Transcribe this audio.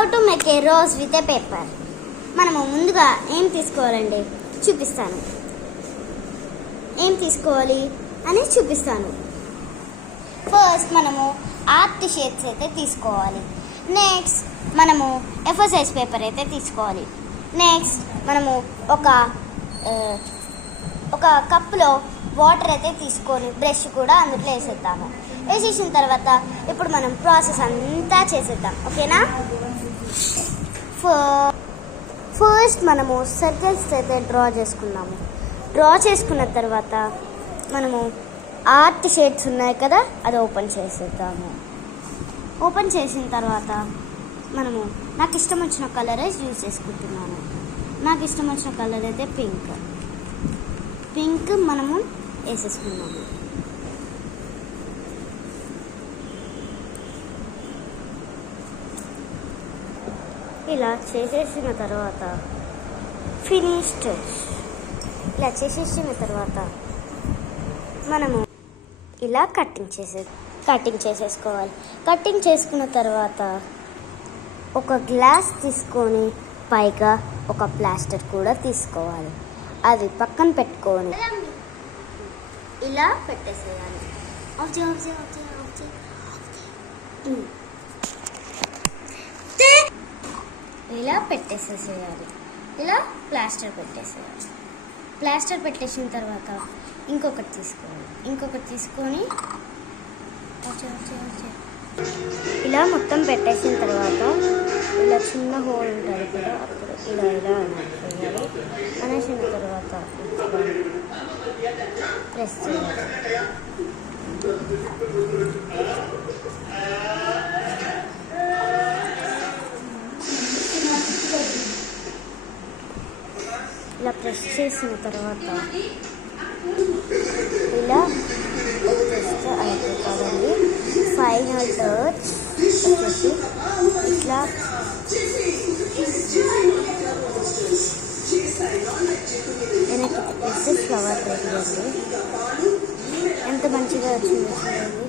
How to make a rose with a paper. మనము ముందుగా ఏం తీసుకోవాలండి చూపిస్తాను. ఏం తీసుకోవాలి అని చూపిస్తాను. ఫస్ట్ మనము ఆర్ట్ షేప్స్ అయితే తీసుకోవాలి. నెక్స్ట్ మనము A4 సైజ్ పేపర్ అయితే తీసుకోవాలి. నెక్స్ట్ మనము ఒక కప్పులో వాటర్ అయితే తీసుకొని బ్రష్ కూడా అందులో వేసేద్దాము. వేసేసిన తర్వాత ఇప్పుడు మనం ప్రాసెస్ అంతా చేసేద్దాం. ఓకేనా? ఫస్ట్ మనము సర్కిల్స్ అయితే డ్రా చేసుకున్నాము. డ్రా చేసుకున్న తర్వాత మనము ఆర్ట్ షేడ్స్ ఉన్నాయి కదా, అది ఓపెన్ చేసేద్దాము. ఓపెన్ చేసిన తర్వాత మనము నాకు ఇష్టం వచ్చిన కలర్ యూజ్ చేసుకుంటున్నాను. నాకు ఇష్టం వచ్చిన కలర్ అయితే పింక్ మనము వేసేసుకున్నాము. ఇలా చేసేసిన తర్వాత ఇలా చేసేసిన తర్వాత మనము ఇలా కటింగ్ చేసేసుకోవాలి. కటింగ్ చేసుకున్న తర్వాత ఒక గ్లాస్ తీసుకొని పైగా ఒక ప్లాస్టర్ కూడా తీసుకోవాలి. అది పక్కన పెట్టుకొని ఇలా పెట్టేసేయాలి. ఇలా పెట్టేసేయాలి. ఇలా ప్లాస్టర్ పెట్టేసేయాలి. ప్లాస్టర్ పెట్టేసిన తర్వాత ఇంకొకటి తీసుకొని ఇలా మొత్తం పెట్టేసిన తర్వాత ఇలా చిన్న హోల్ ఉంటుంది కదా, అప్పుడు ఇలా అనేయాలి. అనేసిన తర్వాత ప్రెస్ చేయాలి. ఇలా ప్రెస్ చేసిన తర్వాత ఇలా వచ్చేస్తే అయిపోతుందండి. ఫైనల్ టచ్ వచ్చేసి ఇట్లా వెనక్కి తిప్పేస్తే ఫ్లవర్ రెడీ అండి. ఎంత మంచిగా వచ్చింది చూడండి.